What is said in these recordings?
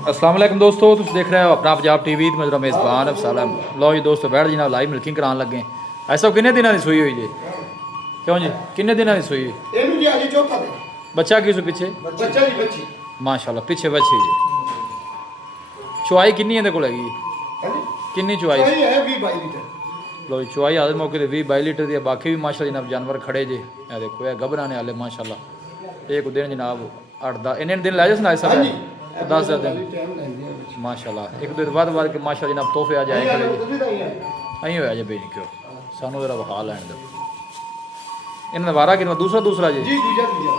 अस्सलाम वालेकुम दोस्तों, तुम देख रहे हो अपना पंजाब टीवी ते मेरा मेज़बान अफसालम। लो जी दोस्तों, बैठ जी ना लाइव मिल्किंग कराने लगे। ऐसा किन्ने दिनों की सुई हुई जी? क्यों जी किन्ने दिनों की सुई? ਇਹਨੂੰ ਜੀ ਅਜੇ ਚੌਥਾ ਦਿਨ बच्चा की सु पिछे? ਬੱਚਾ ਜੀ ਬੱਚੀ माशाल्लाह पिछे बच्चे जी। चुआई किन्नी इहदे कोल हैगी? ਹਾਂਜੀ किन्नी चुआई? ਸਹੀ ਹੈ 20 22 ਲੀਟਰ लो जी चुआई आदि मौके ते 20-22 लीटर दी। बाकी भी माशाल्लाह जनाब जानवर खड़े जे। ए देखो ये गबराने वाले माशाल्लाह। एक दिन जनाब 8-10 इन्ने दिन लै जस ना सब ਹਾਂਜੀ 10 दिन ਟਾਈਮ ਲੈਂਦੇ ਆ ਬੱਚੀ माशाल्लाह। एक दिन बाद के माशाल्लाह जनाब तोहफे आ जाए खड़े जी। ਤੁਸੀਂ ਤਾਂ ਹੀ ਹੈ अं होया जे बेनी क्यों सानू जरा वहा लैन दो। इन्होंने वारा कि दूसरा दूसरा जी ਜੀ ਦੂਜਾ ਦੂਜਾ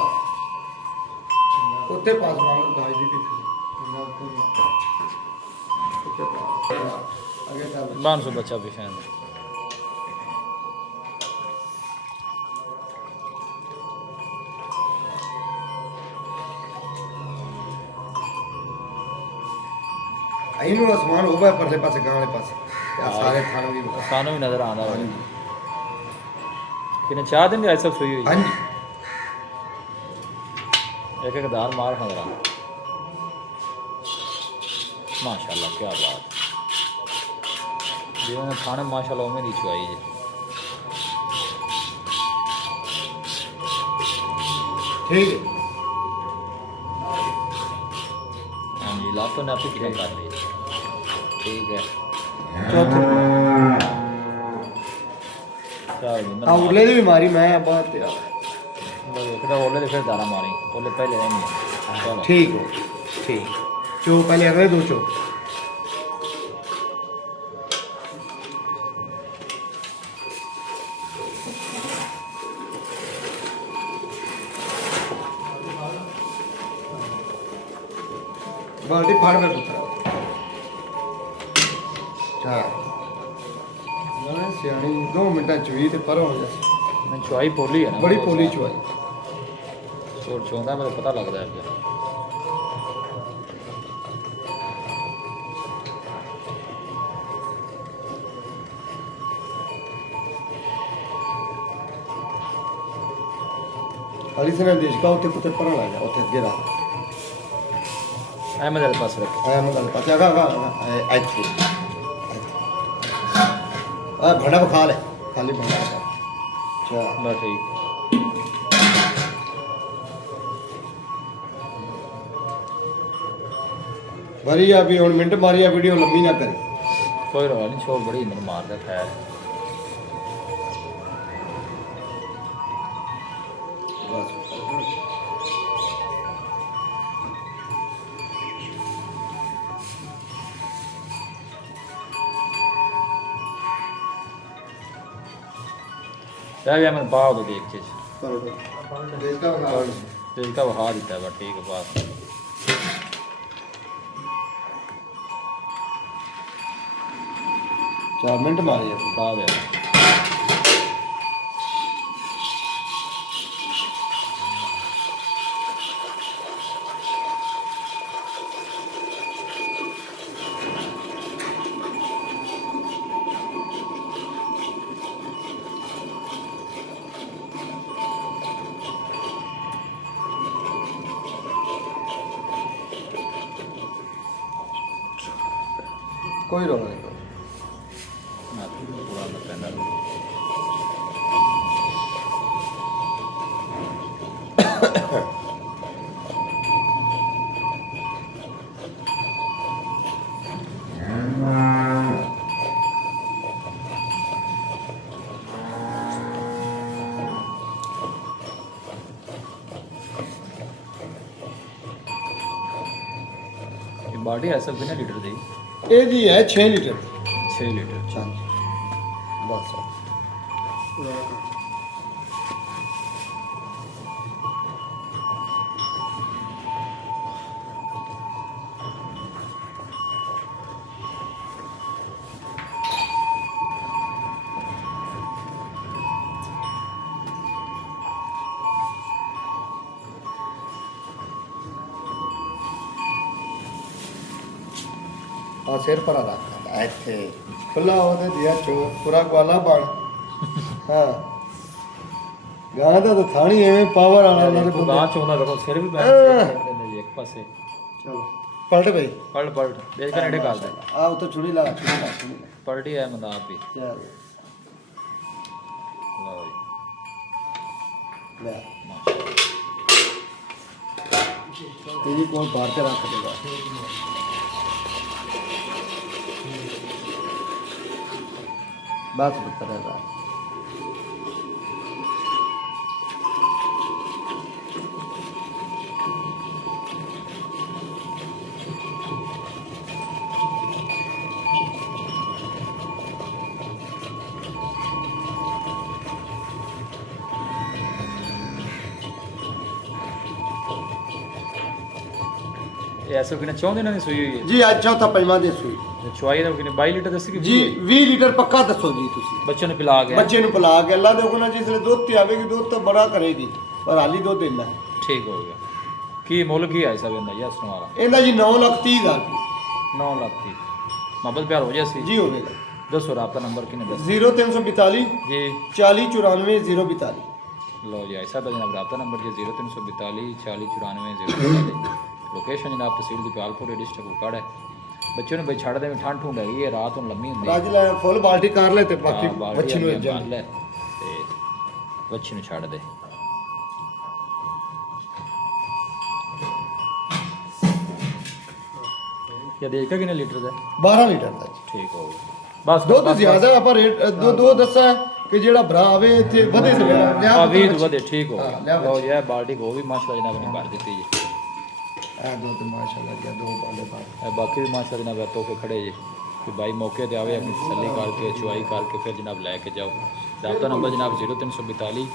ਉੱਤੇ ਪਾਸ ਮੰਗ ਗਾਇ ਦੀ ਪਿੱਛੇ ਉੱਤੇ ਪਾਸ ਅਗੇ ਚੱਲ 1200 बच्चा पीछे है। ਇਹਨੂੰ ਅਸਮਾਨ ਹੋਵੇ ਪਰਲੇ ਪਾਸੇ ਗਾਂ ਵਾਲੇ ਪਾਸੇ ਤੇ ਆਹ ਸਾਰੇ ਥਾਂ ਵੀ सानू भी नजर आना है कि 4 दिन ऐसा सुई हुई ਹਾਂਜੀ एक एक दार मार नजर आ माशाल्लाह क्या बात जिन्होंने खाने माशाल्लाह उम्मीद ही चुआई जी। ਠੀਕ ਹੈ हाँ जी लातों ने आपकी क्या कर ली ठीक है। ਚੌਥੀ चल जी ਆ ਉਰਲੇ ਦੀ ਬਿਮਾਰੀ ਮੈਂ ਆ ਬਾਤ ਤੇ ਆ देखो ओले तो फिर दारा मारी ओले पहले नहीं चलो ठीक हो ठीक चो पहले अगले दो चो बाल्टी फाड़ में पुत्र हाँ सियाणी 2 मिनट चुई ते पर हो जाए मैं चुआई पोली है ना बड़ी पोली चुआई छोड़ छोंदा मेरे पता लगता है फिर अली से देश का उते पुत्र पर ला जा उते अगे रख अहमद वाले पास रख आया मैं पता का आई थी आ भड़ा खा ले खाली भड़ा अच्छा बस ठीक भरी अभी हुन मिनट मारी वीडियो लंबी ना करे कोई रवा नहीं छोड़ बड़ी हिम्मत मारदा खैर बस क्या भी हमें पाव तो देख चीज देश का तो इसका बहा देता है बस ठीक है बात 4 मिनट मारे बहा दे कोई रोना नहीं ना पूरा ना पैंदा ये बाडी ऐसा कितने लीटर दी? ये जी है 6 लीटर 6 लीटर हाँ जी बस ਆ ਸਿਰ ਪਰ ਰੱਖ ਇੱਥੇ ਖੁੱਲਾ ਉਹਦੇ ਦਿਆ ਚੋ ਪੂਰਾ ਗਵਾਲਾ ਬਣ ਹਾਂ ਗਾਂ ਦਾ ਤਾਂ ਥਾਣੀ ਐਵੇਂ ਪਾਵਰ ਵਾਲਾ ਇਹਨਾਂ ਦੇ ਗਾਂ ਚੋਣਾ ਦੇਖੋ ਸਿਰ ਵੀ ਬੈਠ ਆਹ। ਜਾਂਦੇ ਨੇ ਜੀ ਇੱਕ ਪਾਸੇ ਚਲੋ पलट भाई पलट देख कर नेड़े कर दे आओ तो छुरी लगा पलटी है मंदा आप ही चल लो जी ले माशाल्लाह तेरी कौन बाहर के रख देगा बस बता रहा ਇਹ ਐਸੋ ਕਿਨੇ 14 ਦਿਨਾਂ ਦੀ ਸੂਈ ਹੋਈ ਹੈ जी आज चौथा पंजवा दे सुई ਚੁਆਈ ਦਾ ਕਿਨੇ 22 ਲੀਟਰ ਦੱਸੀ ਕਿ जी 20 लीटर पक्का दसो जी तुसी ਬੱਚੇ ਨੂੰ ਪਿਲਾ ਕੇ बच्चे नु पिला के अल्लाह देखो ना जिसले दूध ते आवेगी दूध तो बड़ा करेगी पर हाली दूध देना ਠੀਕ ਹੋ ਗਿਆ ਕੀ ਮੁੱਲ ਕੀ ਆਇਆ ਸਭ ਇਹਦਾ ਯਸ ਵਾਲਾ ਇਹਦਾ ਜੀ 9,30,000 9 ਲੱਖ ਦੀ ਮੁਹੱਬਤ ਪਿਆਰ ਹੋ ਜਾਸੀ जी होगा ਦੱਸੋ ਰਾਬਤਾ ਨੰਬਰ ਕਿਨੇ ਦੱਸ 0342 ਜੀ 40 94 042 ਲਓ ਜੀ ਐਸਾ ਤਾਂ ਜਨਾਬ ਰਾਬਤਾ ਨੰਬਰ ਜੀ 0342 40 94 042 ਲੋਕੇਸ਼ਨ ਜਨਾਬ ਤਹਿਸੀਲ ਦੀ ਪਿਆਲਪੁਰ ਡਿਸਟ੍ਰਿਕਟ ਉਕਾੜ ਹੈ ਬੱਚੇ ਨੂੰ ਬਈ ਛੱਡ ਦੇ ਠੰਡ ਠੁੰਡ ਹੈਗੀ ਹੈ ਰਾਤ ਨੂੰ ਲੰਮੀ ਹੁੰਦੀ ਹੈ ਰਾਜ ਲੈ ਫੁੱਲ ਬਾਲਟੀ ਕਰ ਲੈ ਤੇ ਬਾਕੀ ਹਾਂ, ਬਾਲਟੀ ਬੱਚੀ ਨੂੰ ਅੱਗੇ ਜਾ ਬੰਨ ਲੈ ਤੇ ਬੱਚੀ ਨੂੰ ਛੱਡ ਦੇ ਇਹ ਦੇਖਾ ਕਿੰਨੇ ਲੀਟਰ ਦਾ 12 ਲੀਟਰ ਦਾ ਜੀ। ਠੀਕ ਹੋ ਗਿਆ ਬਸ ਦੁੱਧ ਬਸ, ਜ਼ਿਆਦਾ ਆਪਾਂ ਰੇਟ ਦੋ ਦੱਸਾਂ ਕਿ ਜਿਹੜਾ ਭਰਾ ਆਵੇ ਇੱਥੇ ਵਧੇ ਤੇ ਲਿਆ ਆ 20 ਵਧੇ ਠੀਕ ਹੋ ਹਾਂ, ਗਿਆ ਲਿਆ ਲਓ ਜੀ ਇਹ ਬਾਲਟੀ ਕੋ ਵੀ ਮਾਸ਼ਾਅੱਲਾ ਜਨਾਬ ਨੇ ਭਰ ਦਿੱਤੀ ਜੀ ਆ ਦੋ ਤੇ ਮਾਸ਼ਾਅੱਲਾ ਜੀ ਦੋ ਬਾਲੇ ਬਾਲੇ ਇਹ ਬਾਕੀ ਵੀ ਮਾਸ਼ਾਅੱਲਾ ਜਨਾਬ ਤੋਹਫੇ ਖੜੇ ਜੀ ਕਿ ਭਾਈ ਮੌਕੇ ਤੇ ਆਵੇ ਆਪਣੀ ਤਸੱਲੀ ਕਰਕੇ ਚੁਆਈ ਕਰਕੇ ਫਿਰ ਜਨਾਬ ਲੈ ਕੇ ਜਾਓ ਰਾਬਤਾ ਨੰਬਰ ਜਨਾਬ 0342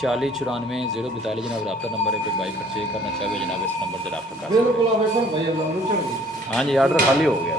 40 94 042 ਜਨਾਬ ਰਾਬਤਾ ਨੰਬਰ ਹੈ ਕਿ ਭਾਈ ਪਰਚੇਜ ਕਰਨਾ ਚਾਹਵੇ ਜਨਾਬ ਇਸ ਨੰਬਰ ਤੇ ਰਾਬਤਾ ਕਰ ਬਿਲकुल ਆਵੇ ਸਰ ਭਾਈ ਅੱਲਾਹ ਨੂੰ ਚੜ੍ਹਦੀ हाँ जी आर्डर खाली हो गया